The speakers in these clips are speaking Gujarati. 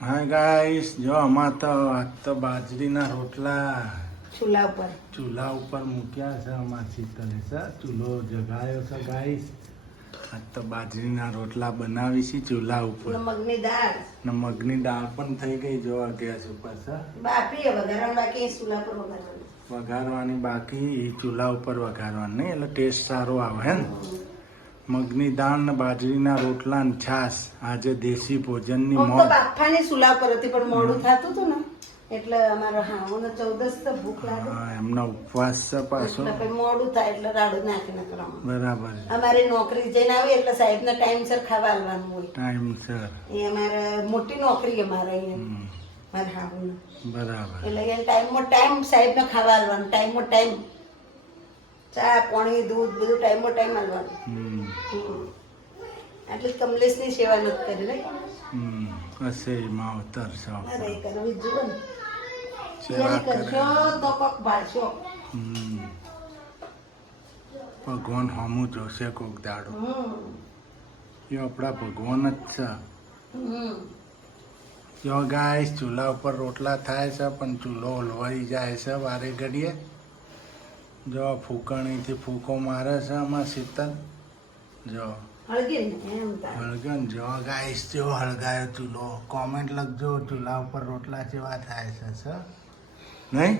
હા ગાઈસ, જો આમાં તો આજ તો બાજરીના રોટલા ચૂલા ઉપર મૂક્યા છે. આમાં શીતલે છે ચૂલો જગાયો છે ગાઈસ. આજ તો બાજરીના રોટલા બનાવી છે ચૂલા ઉપર. ને મગની દાળ પણ થઈ ગઈ. જો ગેસ ઉપર છે વઘારવાની બાકી. ચૂલા ઉપર વઘારવાની નહીં એટલે ટેસ્ટ સારો આવે હે ને. મગની દાળ ને બાજરીના રોટલા ને છાશ. આજે દેશી ભોજનની મોજ. બાફાની ચૂલા પર હતી પણ મોડું થતું હતું ને એટલે અમારો હાવનો 14 તો ભૂખ લાગે. એમનો ઉપવાસ છે પાછો. એટલે મોડું થાય એટલે રાડું નાખીને કરવાનું. બરાબર. અમારી નોકરી જઈને આવી એટલે સાહેબને ટાઈમસર ખાવા આલવાનું હોય. ટાઈમસર. એ અમારે મોટી નોકરી અમારે અહીંયા મારા હાવનો. બરાબર. એટલે એને ટાઈમ સાહેબને ખાવા આલવાનું. ટાઈમ ચા પાણી દૂધ બધું ટાઈમ આલવાનું. એટલે કમલેશની સેવા નથી કરી રહી. હશે માવતર સાવ. અરે કરવી જુઓ ને. સેવા કરશો તો કોક ભાળશો. ભગવાન હમું જોશે કોક દાડો. એ આપણા ભગવાન જ છે. જો ગાઈસ, ચૂલા ઉપર રોટલા થાય છે પણ ચૂલો હલવાઈ જાય છે વારે ઘડીએ. જો ફૂંકણીથી ફૂંકો મારે છે આમાં શીતલ. જો હળગન. જો ગાઈસ, જો હળગાયો ચૂલો. કોમેન્ટ લખજો ચૂલા ઉપર રોટલા કેવા થાય છે નહીં?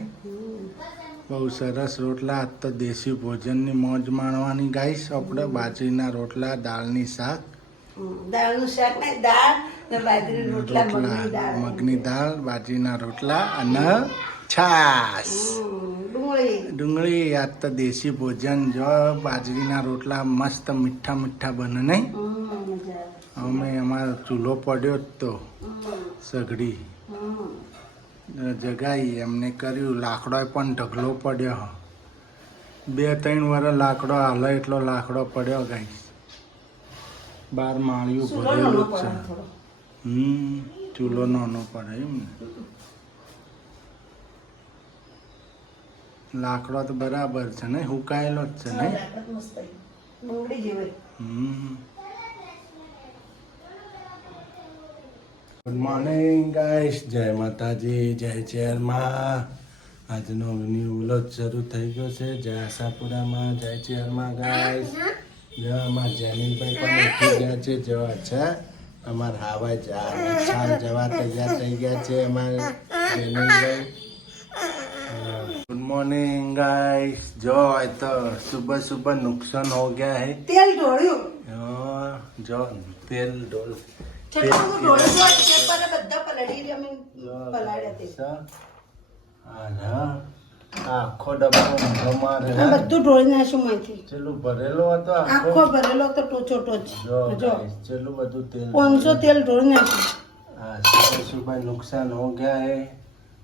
બહુ સરસ રોટલા. આજ તો દેશી ભોજનની મોજ માણવાની ગાઈસ. આપણે બાજરીના રોટલા, દાળની શાક. દાળનું શાક ને દાળ ને બાજરીના રોટલા, મગની દાળ, બાજરીના રોટલા અને છાશ, ડુંગળી. આજ તો દેશી ભોજન. જો બાજરીના રોટલા મસ્ત મીઠા મીઠા બને નહીં? અમે અમારો ચૂલો પડ્યો જ તો સગડી જગાઈ એમને કર્યું. લાકડો પણ ઢગલો પડ્યો. 2-3 વર્ષ લાકડો હાલે એટલો લાકડો પડ્યો ગાઈસ. 12 માળિયું ભરેલું જ છે. ચૂલો નાનો પડે એમ ને. લાકડો તો બરાબર છે ને, હુકાયેલો જ છે નહીં? Good morning guys. જય માતાજી, જય ચેરમાં. આજનો ન્યૂ વ્લોગ શરૂ થઈ ગયો છે. જય આશાપુરામાં, જય ચેરમાં ગાઈસ. જો અમારા જેનિલભાઈ પણ ઉઠી ગયા છે. જેવા છે અમારા હાવા જવા તૈયાર થઈ ગયા છે અમારા જેનિલભાઈ. Good morning guys. जो तो सुबह सुबह नुकसान हो गया है. तेल ढोळ्યું. जो तेल ढोળ આખો ડબ્બો બધું ઢોળી નાખ્યું માંથી. ચેલું ભરેલો હતો. આખો ભરેલો તો ટોચો ટોચ. જો ચેલું બધું તેલ 500 તેલ ઢોળી નાખ્યું. हाँ, सुबह सुबह नुकसान हो गया है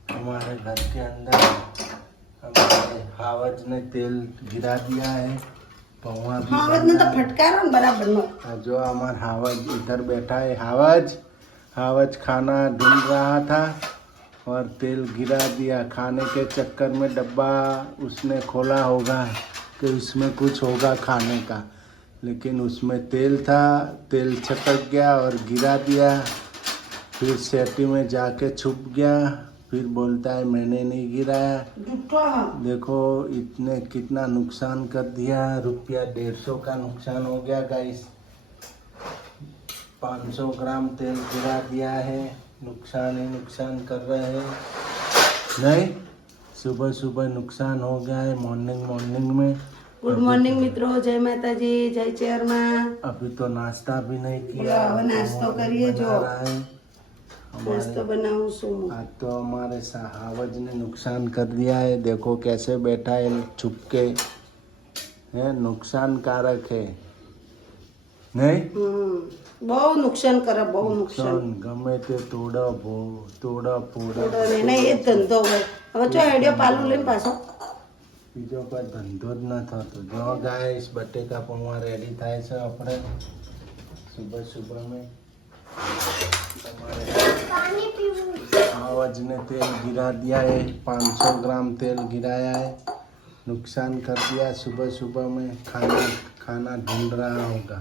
हमारे घर के अंदर. हमारे हावज ने तेल गिरा दिया है. हावज ने तो फटकारो न बराबर नो. जो हमारा हावज इधर बैठा है. हावज खाना ढूंढ रहा था और तेल गिरा दिया. खाने के चक्कर में डब्बा उसने खोला होगा कि उसमें कुछ होगा खाने का, लेकिन उसमें तेल था. तेल छटक गया और गिरा दिया. फिर सेटी में जाके छुप गया. फिर बोलता है मैंने नहीं गिराया. देखो इतने कितना नुकसान कर दिया. ₹150 का नुकसान हो गया गाइस. 500 ग्राम तेल गिरा दिया है. नुकसान ही नुकसान कर रहे हैं नहीं. सुबह सुबह नुकसान हो गया है. मॉर्निंग में. गुड मॉर्निंग मित्रों. जय माता जी, जय चेरमा. अभी तो नाश्ता भी नहीं किया. नाश्तो करिए. जो नाश्ता बनाऊं सो. आज तो हमारे हावज ने नुकसान कर दिया है. देखो कैसे बैठा है छुप के. है नुकसानकारक है नहीं? બહુ નુકસાન કરે. બહુ નુકસાન. ગમે તે તોડા ફોડા એને એ જ ધંધો હોય. હવે જો આઈડિયા પાલું લઈને પાછો બીજો કોઈ ધંધો જ ન થતો. જો ગાઈસ, બટેકા પૌવા રેડી થાય છે આપણે સુબહ સુબહ में. आवाज ने तेल गिरा दिया है. 500 ग्राम तेल गिराया है. नुकसान कर दिया. सुबह सुबह में खाना ढूंढ रहा होगा.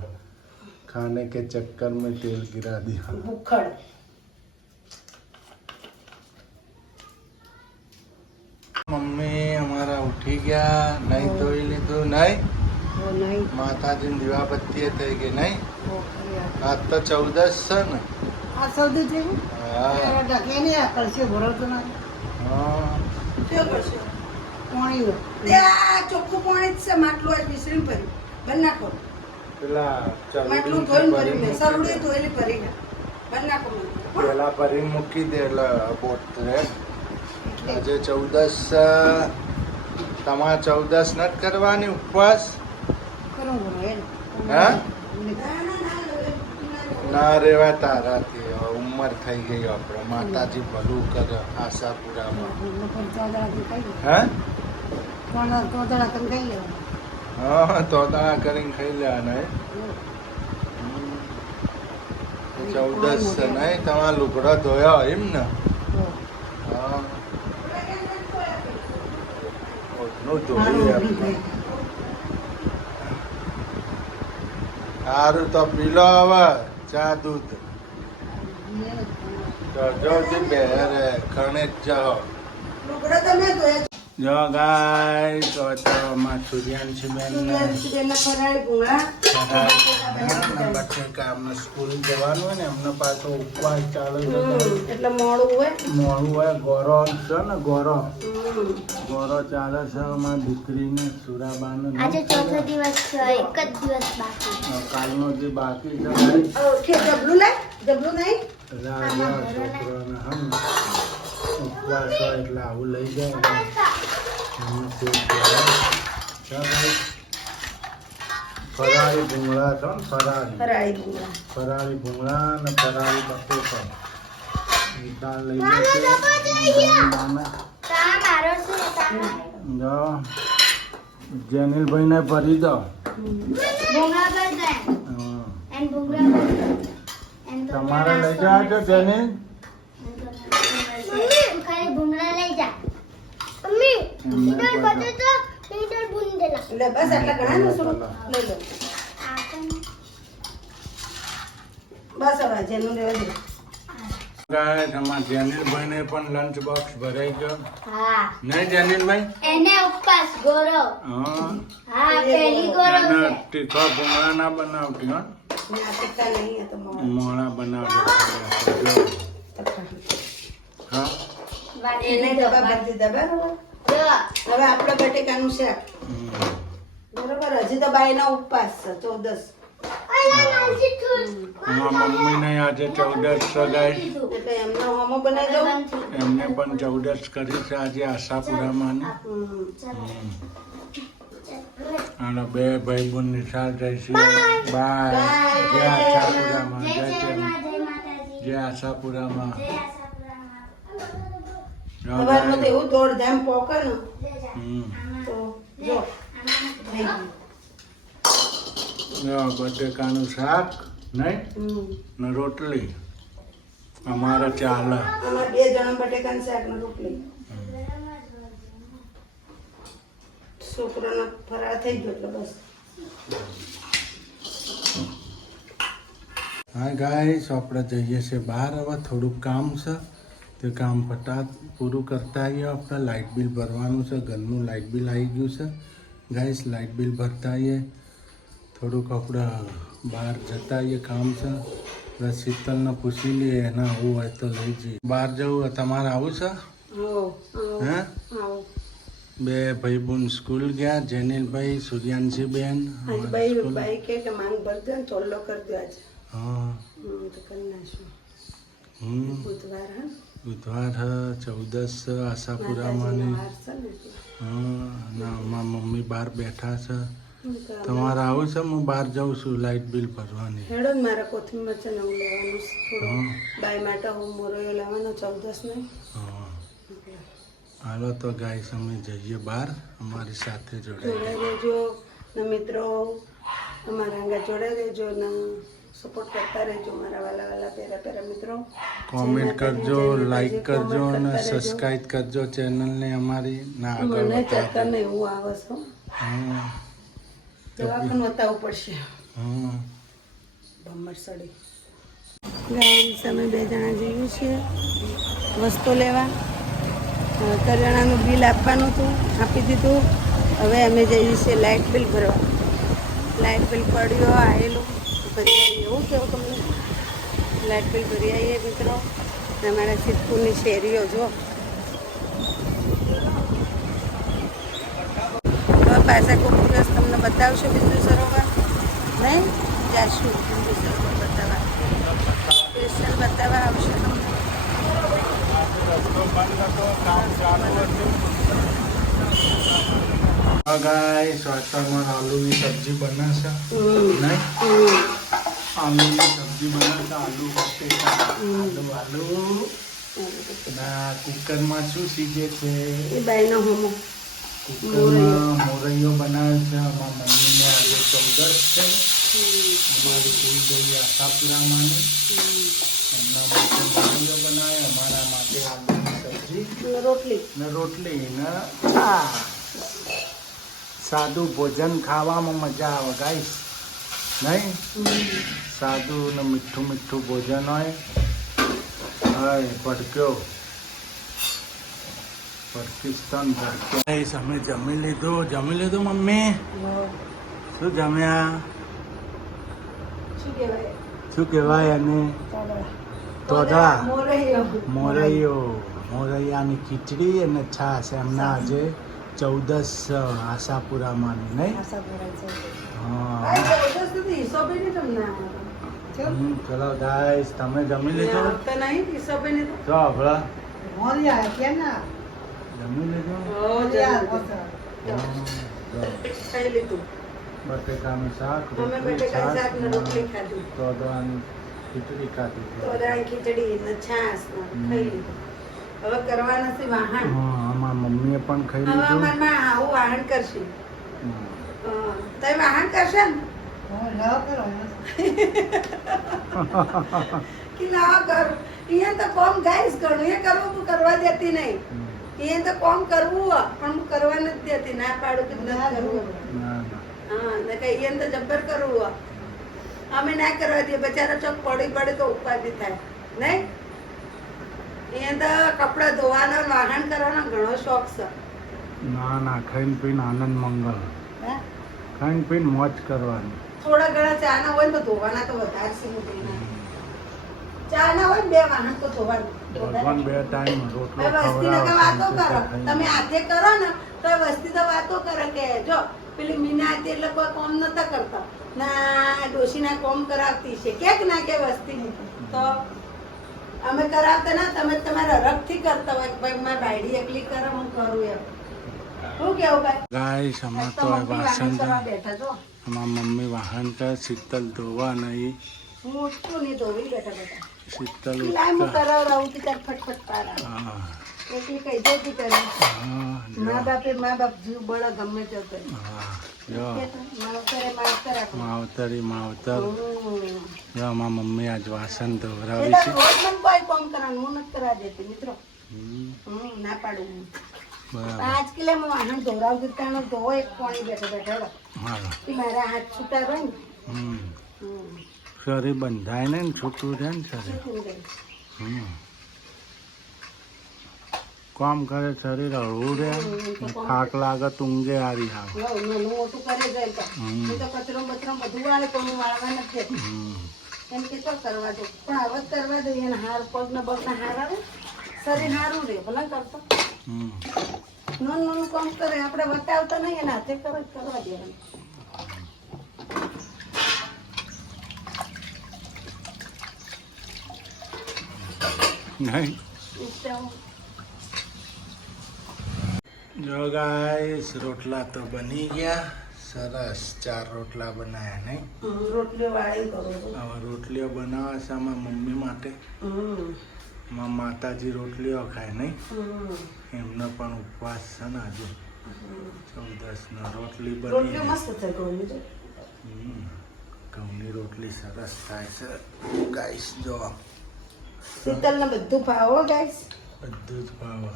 खाने के चक्कर में तेल गिरा दिया. भूखड़ મમ્મી અમારા ઉઠી ગયા, નહીં ધોઈ લીધું નહીં? નહીં માતાજીની દીવાબત્તી થઈ ગઈ નહીં? આજ તો 14 છે ને? આ સૌથી થયું હા ઢકે નહીં કરશે ભરોતો ના હા. શું કરશે પાણી તે આ ચોખ્ખું પાણી જ છે માટલું આજ વિસરી ભર્યું બંધ નાખો પેલા માટલું ધોઈને ભર્યું મેં સરુડી ધોયેલી ભરી ગયા બંધ નાખો પેલા ભરી મૂકી દે એટલે બોટ રહે. આજે 14 તમારે 14 નથી કરવાની ઉપવાસ? કરું ભરો એમ હા ના રેવા તારાથી હવે ઉંમર થઈ ગઈ આપણે. માતાજી ભલું કરે આશાપુરામાં. હા હા તોતળા કરીને ખાઈ લેવાના. 14 છે નહીં? તમારા લુગડો ધોયા એમ ને? હા ઓટનું ધોયું એમ. સારું તો પી લો હવે ચા દૂધ. તો જો બે રે ખણે જ જાઓ. જો ગાય તો અમારા સૂર્યાંશીબેન કામમાં સ્કૂલ જવાનું હોય ને એમને પાછો ઉપવાસ ચાલુ એટલે મોડું હોય મોડું હોય. ગોરો છે ને ગોરો ચાલે છે અમારી દીકરીને સુરાબાને. આજે ચોથો દિવસ છે, એક જ દિવસ બાકી. કાલનો જે બાકી છે જબલું નહીં છોકરાને હમ ઉપવાસ હોય એટલે આવું લઈ જાય એમને સેવ કહેવાય. ફરાળી ભૂંગળા છો ને? ફરાળી ભૂંગળા ને ફરાળી બટેકા દાળ લઈ જો જેનિલભાઈ ને ભરી દો. તમારે લઈ જાવ છો જેનિલ? એટલે બસ આટલા ઘણા ને શું લઈ લો બસ હવે જેનું લેવા દે. તમારા જેનિલભાઈ ને પણ લંચ બોક્સ ભરાઈ ગયો હા નહીં જેનિલભાઈ? એને ઉપવાસ ગોરો. હા હા પહેલી ગોરો છે. તીખા ભૂંગળા ના બનાવતી હો, ના ટીકા નહીં આ તો મોળા બનાવજો. હા એને દબા ભરી દીધા બરાબર. હવે આપણે બટેકાનું શાક બરોબર. હજી તો બાઈના ઉપવાસ છે 14. અમારા મમ્મીને આજે 14 સગાઈ, એટલે એમનો હોમો બનાવી દઉં. એમને પણ 14 કરી છે આજે આશાપુરામાં. અને બે ભાઈ બોન નિશાળ જાય છે. બાય. જય આશાપુરામાં. જય આશાપુરામાં. સવારમાં તો એવું દોડધામ પોકે ને તો જો થઈ ગયું. બટેકાનું શાક નહીં ને રોટલી અમારે ચાલે. અમારે 2 જણા બટેકાનું શાક ને રોટલી. છોકરાનો ફરાળ થઈ ગયો એટલે બસ. હા ગાઈસ આપણે જઈએ છીએ બહાર. હવે થોડુંક કામ છે તે કામ પૂરું કરતા આવીએ. આપણે લાઇટ બિલ ભરવાનું છે, ઘરનું લાઇટ બિલ આવી ગયું છે ગાઈસ. લાઇટ બિલ ભરતા આવીએ. થોડુંક આપણે બહાર જતા આવીએ, કામ છે. બસ શીતલને પૂછી લઈએ એના આવું હોય તો લઈ જઈએ. બહાર જવું તમારે આવું છે? હે બે ભાઈ બોન સ્કૂલ ગયા. જેનિલભાઈ, સૂર્યાંશીબેન. બાઈ કે માંગ ભર દો ને ચોલ્લો કરી દો આજે. હા તો કરી નાખશું. બુધવાર બુધવાર 14 આશાપુરામાં. હા ના મારા મમ્મી બહાર બેઠા છે. તમારે આવું છે? હું બહાર જાઉં છું લાઇટ બિલ ભરવાની. હેડો ને મારા કોથમીર છે ને હું લેવાનું થોડું બાઈ માટે હું મોરયો લેવાનો 14 ને. હા હાલો તો ગાઈસ અમે જઈએ બહાર. અમારી સાથે જોડાઈ રહેજો ને મિત્રો, અમારા આગળ જોડાઈ રહેજો ને સપોર્ટ કરતા રહેજો મારા વાલા પેરા મિત્રો. કોમેન્ટ કરજો, લાઈક કરજો અને સબસ્ક્રાઇબ કરજો ચેનલને અમારી. ના આગળ મને ચક્કર ને એવું આવે છે. હા દવાખાનું બતાવવું પડશે. હા ભમર સડી ગાઈસ અમે 2 જણા જઈએ છીએ વસ્તુ લેવા. કરિયાણાનું બિલ આપવાનું હતું, આપી દીધું. હવે અમે જઈએ છીએ લાઇટ બિલ ભરવા. લાઇટ બિલ પડ્યો આવેલું ભરી આવીએ. એવું કેવું તમને લાઇટ બિલ ભરી આવીએ મિત્રો. અમારા સિદ્ધપુરની શેરીઓ જો. હવે પાછા કોઈ દિવસ તમને બતાવશું બિંદુ સરોવર નહીં જાશું બિંદુ સરોવર બતાવવા સ્પેશિયલ બતાવવા આવશે તમને. ગાઈસ વાતાવરણ આલુની સબ્જી બનાવશે નહીં? આલુની સબ્જી બનાવશે. આલુ બટેટા આલુ ના કુકરમાં શું સીજે છે? એ બાયનો હોમો કુકરમાં મોરૈયો બનાવે છે. અમારા મમ્મીને આજે 14 છે. અમારી કુલદેવી આશાપુરામાંની એમના માટે મોરૈયો બનાવે, અમારા માટે આલુની સબ્જી રોટલી ને રોટલી ને ચા. સાદું ભોજન ખાવામાં મજા આવે ગાઈસ નહીં? સાદું ને મીઠું મીઠું ભોજન હોય. હાય ભડક્યો પાકિસ્તાન ભડક્યો. ગાઈસ અમે જમી લીધું મમ્મી. શું જમ્યા? શું કહેવાય? શું કહેવાય અને તોદા મોરૈયો. મોરૈયાની ખીચડી અને છાશ. એમના આજે 14 આશાપુરામાંની નહીં? હા. ચલો ગાઈસ તમે જમી લીધું? તો આપણા જમી લીધું? બટેકાનું શાક, રોટલી, તોદવાની ખીચડી ખાધી. ખીચડી ને છાસ ખાઈ લીધું. હવે કરવાના છે વાહણ. હા અમારા મમ્મીએ પણ ખાઈ હવે લીધું. અમારમાં આવું વાહણ કરશે. તમે વાહણ કરશે ને કે ના કર. અહીંયા તો કોમ ગાઈસ કરું એ કરવું હું કરવા દેતી નહીં. અહીંયા તો કોમ કરવું પણ હું કરવા નથી દેતી. ના પાડું કે ના કરવું. ના હા ને કઈ અહીંયા તો જબ્બર કરવું. અમે ના કરવા દઈએ. બચારા ચોક પડી પડે તો ઉપાધિ થાય નહીં. અહીંયા તો કપડાં ધોવાના વાહન કરવાનો ઘણો શોખ છે. ના ખાઈને પીને આનંદ મંગલ. હે? ખાઈને પીને મોજ કરવાની. થોડા ઘણા ચા ના હોય ને તો ધોવાના તો વધારે છે. ચા ના હોય ને 2 વાહન તો ધોવાનું. ભગવાન 2 ટાઈમ રોટલો હવે વસ્તી ને વાતો કરો. ખવડાવશે. તમે હાથે કરો ને તો એ વસ્તી તો વાતો કરે કે જો પેલી મીના હતી એટલે કોઈ કોમ નતા કરતા. ના ડોશીના કોમ કરાવતી છે કે ના કે વસ્તી તો અમે કરાવતા ના. તમે તમારા હરખથી કરતા હોય કે ભાઈ મારી બાયડી એકલી કરે હું કરું એમ. શું કેવું ભાઈ? ગાઈસ અમે તો મમ્મી વાસણ વાહન કરવા બેઠા છો. અમારા મમ્મી વાહન કરે. શીતલ ધોવા નહીં. હું ઉઠતું નહીં ધોવી બેઠા. શીતલ લાય હું કરાવડાવું કે તાર ફટફટ પારા. હા એકલી કઈ દેતી કરે. હા મા બાપે મા બાપ જીવ બળો ગમે તે કરે. હા જો માવતરે માવતર આપે. માવતર હમ. જો અમારા મમ્મી આજ વાસણ ધોવરાવી એટલે છે. રોજ મને કોઈ કોમ કરવાનું હું નથી કરવા દેતી મિત્રો. હમ, ના પાડું હું. બરાબર. 5 કિલો હું વાહન ધોરાવતી તાણો ધોવો એક પાણી બેઠો હા મારા હાથ છૂટા રહે ને. હમ શરીર બંધાય ને છૂટું રહે ને શરીર. છૂટું રહે. હમ કામ કરે શરીર હળવું રહે. થાક લાગે તો ઊંઘે હારી આવે. નાનું મોટું કરે જાય તો. હમ. એ તો કચરો બચરો બધું વાળે પણ હું વાળવા નથી દેતી. હમ એમ કે તો કરવા દો પણ હવે જ કરવા દો. એને હાર પગના બગના હાર આવે શરીર સારું રહે ભલે કરતો. હમ નાનું કામ કરે આપણે બતાવતા નહીં એના હાથે કરવા દેવાનું. નહીં જો ગાઈસ રોટલા તો બની ગયા સરસ. 4 રોટલા બનાવ્યા નહીં? રોટલીઓ વાળી કરો છો. હવે રોટલીઓ બનાવે છે અમારા મમ્મી માટે. મારા માતાજી રોટલીઓ ખાય નહીં? એમનો પણ ઉપવાસ છે ને આજે 14 રોટલી રોટલીઓ બની. મસ્ત છે ઘઉંની જો. ઘઉંની રોટલી સરસ થાય છે ગાઈસ. જો શીતલને બધું ભાવો ગાઈસ. બધું જ ભાવે.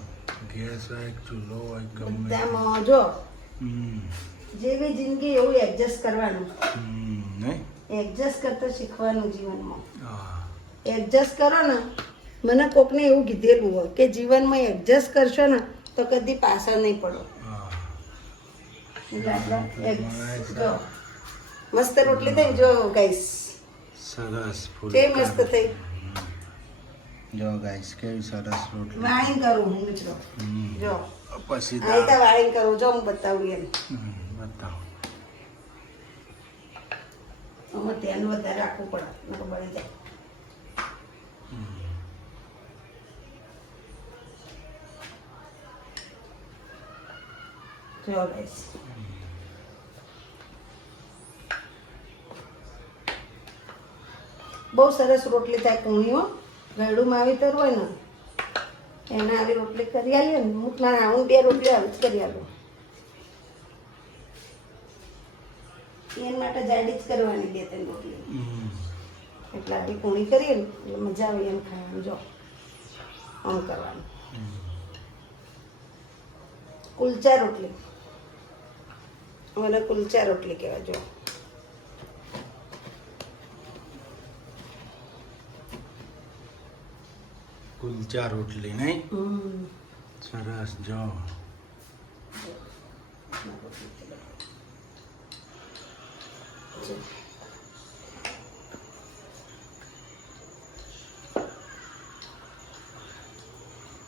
ગેસ હોય ચૂલો હોય ગમે. બધામાં જો હમ જેવી જિંદગી એવું એડજસ્ટ કરવાનું. નહીં? એડજસ્ટ કરતા શીખવાનું જીવનમાં. હા એડજસ્ટ કરો ને મને કોકને એવું કીધેલું હોય કે જીવનમાં એડજસ્ટ કરશો ને તો કદી પાછળ નહીં પડો. હા. એટલે આપણે જો મસ્ત રોટલી થઈ જો ગાઈસ, સરસ ફૂલ તે મસ્ત થઈ. જો ગાઈસ કેવી સરસ રોટલી. વાળીને કરું હું મિત્રો, જો પછી આ રીતે વાળીને કરું, જો હું બતાવું એમ. બતાવો. આમાં તેલ વધારે રાખવું પડે નકર બળી જાય. જો ગાઈસ બહુ સરસ રોટલી થાય કૂણીઓ. ગળું માવીતર હોય ને એને આવી રોટલી કરી આલીએ ને, હું મારા હું 2 રોટલી આવી જ કરી આલું. એના માટે જાડી જ કરવાની 2-3 રોટલી, એટલે આવી કૂણી કરીએ ને એટલે મજા આવે એમ ખાવાનું. જો આમ કરવાનું. કુલચા રોટલી, મને કુલચા રોટલી કહેવાય. જો કુલચા રોટલી નહીં સરસ. જો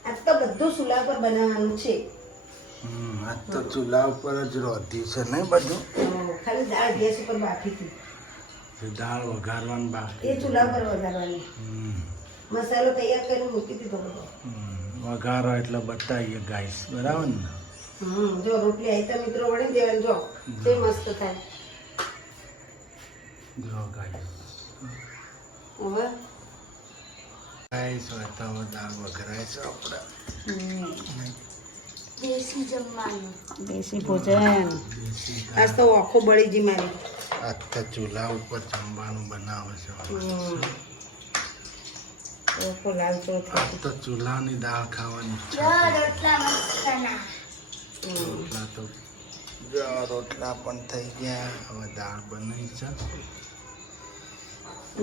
આજ તો બધું ચૂલા પર બનાવવાનું છે. આજ તો ચૂલા ઉપર જ રોધી છે નહીં બધું. ખાલી દાળ ગેસ ઉપર બાફી હતી, દાળ વઘારવાનું એ બાકી. ચૂલા પર વઘારવાની. મસાલો તૈયાર કરીને મૂકી દીધો બધો. વઘારો એટલે બતાવીએ ગાઈસ, બરાબર ને. જો રોટલી આવી તો મિત્રો વળી દેવાની. જો તે મસ્ત થાય. જો ગાઈસ હવે ગાઈસ હવે તો હવે દાળ વઘરાય છે આપણે. દેશી જમવાનું. દેશી ભોજન. દેશી આજ તો આખો બળી ગઈ મારી. આજ તો ચૂલા ઉપર જમવાનું બનાવે છે. આખો લાલ ચોળ આજ તો ચૂલાની દાળ ખાવાની જો ઈચ્છા છે. રોટલા મસ્તના. રોટલા તો જો રોટલા પણ થઈ ગયા. હવે દાળ બની છે.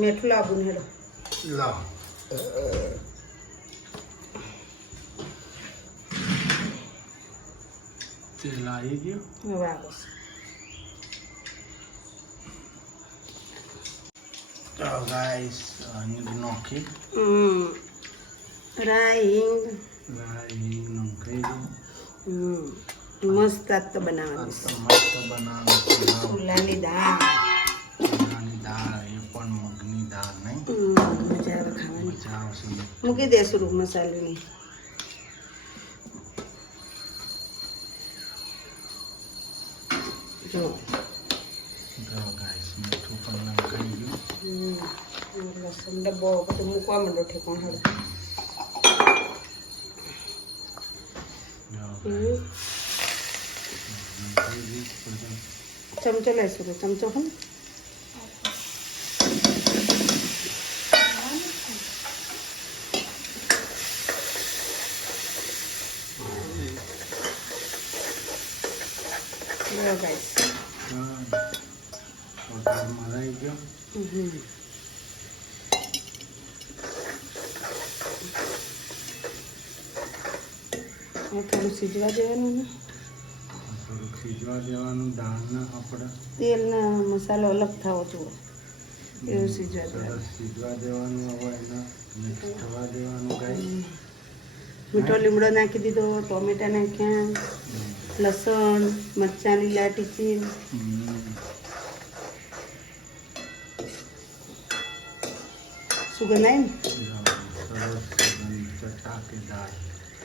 મીઠું લાવું હેડો. લાવ. તેલ આવી ગયું. હવે આવે છે. તો ગાઈસ હિંગ નાખી. રાઈ હિંગ. હિંગ નાખી દઉં. મસ્ત આજ તો આ બનાવવાની તો મસ્ત બનાવવાનું છે. ચૂલાની દાળ. ચણાની દાળ, એ પણ મગની દાળ નહીં. મજા આવે ખાવાની. મજા આવશે. મૂકી દેશું રૂપ મસાલાની. જો જો ગાઈસ મીઠું પણ નાખાઈ ગયું. લસણ ડબ્બો બધું મૂકવા માંડો ઠેકોણ હેડો. જો ચમચો લઈશું તો ચમચો હું ગાઈસ. વઘાર મરાઈ ગયો. થોડું સીજવા દેવાનું ને થોડુંક સીજવા દેવાનું દાળને આપણે. તેલ ને મસાલો અલગ થવો જોઈએ એવું સીજવા દેવાનું. સરસ સીજવા દેવાનું. હવે એને મિક્સ થવા દેવાનું ગાઈસ. મીઠો લીમડો નાખી દીધો, ટોમેટા નાખ્યા, લસણ, મરચાં લીલા ટીચી, સુગંધ આવી ને. સરસ ચટાકેદાર.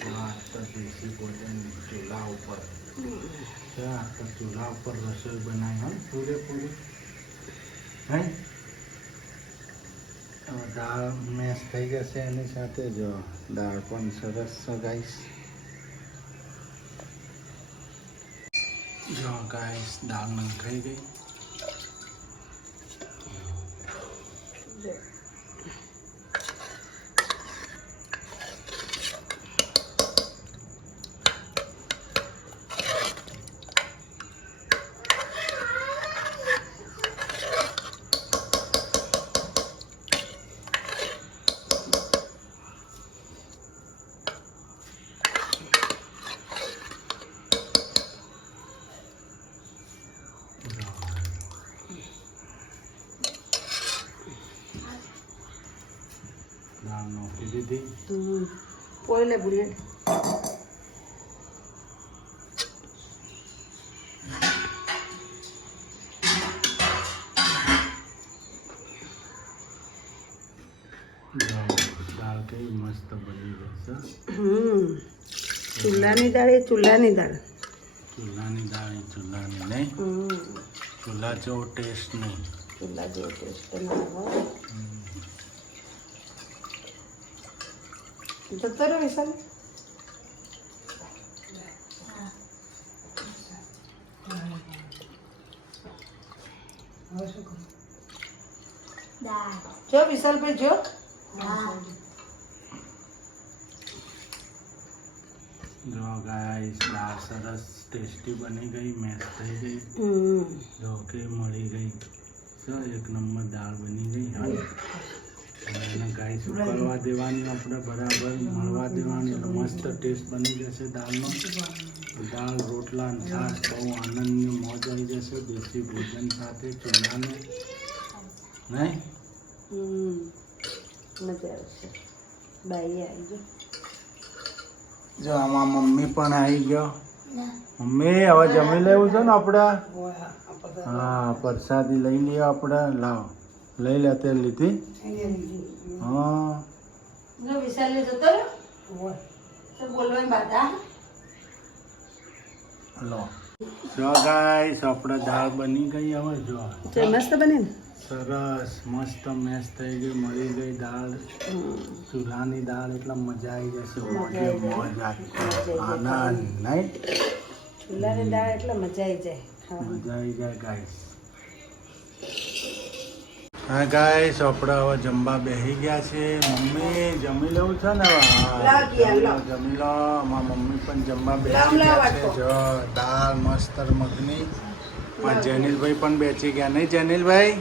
આ તો દેશી ભોજન ચૂલા ઉપર. આ તો ચૂલા ઉપર રસોઈ બનાવી હોય પૂરેપૂરી. હે દાળ મેશ થઈ જશે એની સાથે. જો દાળ પણ સરસ છે ગાઈસ. જો ગાઈસ દાળ નંખાઈ ગઈ. પોઈ લે બુલેટ દાળ કઈ મસ્ત બની જશે. ચૂલાની દાળ એ ચૂલાની દાળ ચૂલાની દાળ એ ચૂલાની નહીં. ચૂલા જેવો ટેસ્ટ નહીં. ચૂલા જેવો ટેસ્ટ ના હોય જતો રહ્યો વિશાલ દાળ જો વિશાલભાઈ જો જો ગાઈસ દાળ સરસ ટેસ્ટી બની ગઈ, મેશ થઈ ગઈ. જો કે મળી ગઈ. જો એક નંબર દાળ બની ગઈ. હા એને ગાઈસ ઉકળવા દેવાની, આપણે બરાબર મળવા દેવાની એટલે મસ્ત ટેસ્ટ બની જશે દાળનો. દાળ રોટલા અને છાશ બહુ આનંદની મોજ આવી જશે દેશી ભોજન સાથે ચૂલાને નહીં. મજા આવશે બાઈ આવી ગયો જો આમાં મમ્મી પણ આવી ગયો. મમ્મી હવે જમી લેવું છે ને આપણે. હા પ્રસાદી લઈ લઈએ આપણે. લાવ લઈ લે તે લીધી. હા જો વિશાલ જતો રહ્યો તો બોલવાની બાધા લો. જો ગાઈસ આપણે દાળ બની ગઈ. હવે જો મસ્ત બની ને સરસ મસ્ત મેશ થઈ ગઈ, મળી ગઈ દાળ. ચૂલાની દાળ એટલે મજા આવી જશે. મોજે મોજ આનંદ નહીં. ચૂલાની દાળ એટલે મજા આવી જાય મજા આવી જાય ગાઈસ. હા ગાઈસ આપણે હવે જમવા બેસી ગયા છે. મમ્મી જમી લેવું છે ને હવે? લાવ ગયા, લાવ. જમી લો. અમારા મમ્મી પણ જમવા બેસી લાવ, ગયા લાવ, છે. વાટકો. જો દાળ મસ્ત મગની. જેનિલભાઈ પણ બેસી ગયા નહીં જેનિલભાઈ?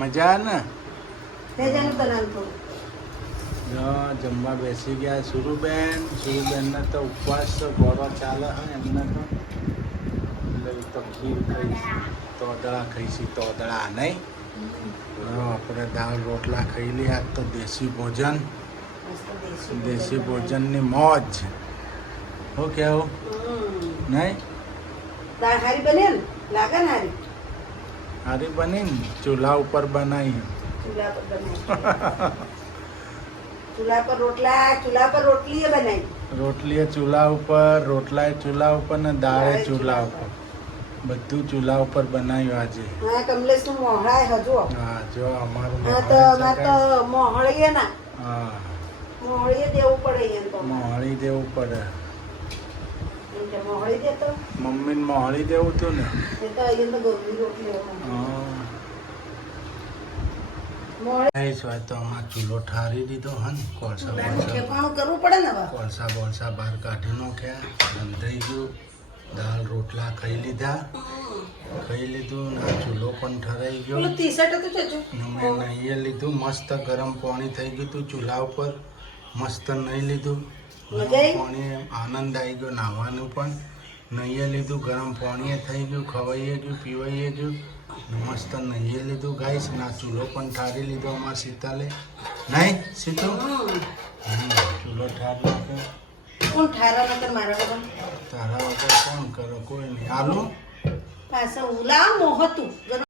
મજા ને? તેજાનું બનાવતો જો જમવા બેસી ગયા. સુરુબેનને તો ઉપવાસ ગોળો ચાલે હા એમને તો. એટલે એ તો ખીર ખાઈશ, તોદળા ખાઈશી, તોદળા નહીં. આપણે દાળ રોટલા ખાઈ લઈએ. આજ તો દેશી ભોજન, દેશી ભોજનની મોજ. શું કેવું નહીં? દાળ હારી બને ને લાગે ને હારી હારી બની ને ચૂલા ઉપર બનાવી. ચૂલા પર બનાવી ચૂલા પર રોટલા ચૂલા પર રોટલી બનાવી રોટલી ચૂલા ઉપર, રોટલા ચૂલા ઉપર ને દાળ ચૂલા ઉપર. બધું ચૂલા ઉપર બનાવ્યું આજે. હા કમલેશ નું મોહળાય હજુ હા જો અમારું હા તો અમારે તો મોહળીએ ના હા મોહળીએ દેવું પડે એમ તો મોહળી દેવું પડે. એમ કે મોહળી દે તો મમ્મીને મોહળી દેવું હતું ને. એ તો અહીંયા તો ગરમી રોટલી મોહળી ગાઈસ હોય તો આમાં ચૂલો ઠારી દીધો હન. કોળસા ઠેકાણું કરવું પડે ને હવે બોળસા બહાર કાઢી નાખ્યા. બંધાઈ ગયું. દાળ રોટલા ખાઈ લીધા. ખાઈ લીધું ને આ ચૂલો પણ ઠરાઈ ગયો. પેલું ટી-શર્ટ હતું જોજો મેં નહીં લીધું. મસ્ત ગરમ પાણી થઈ ગયું હતું ચૂલા ઉપર. મસ્ત નહીં લીધું. મજા ગરમ આવી? પાણી આનંદ આવી ગયો. નાહવાનું પણ નહીં લીધું. ગરમ પાણી થઈ ગયું, ખવાઈએ ગયું, પીવાઈએ ગયું. મસ્ત નહીં લીધું ગાઈસ. ના ચૂલો પણ ઠારી લીધો અમારા શીતાલે નહીં. સીતો ચૂલો ઠાર નાખ્યો. કોણ ઠારા નકર મારા વગર તારા વગર કોણ કરો? કોઈ નહીં. આલુ પાછા ઉલા મોહતું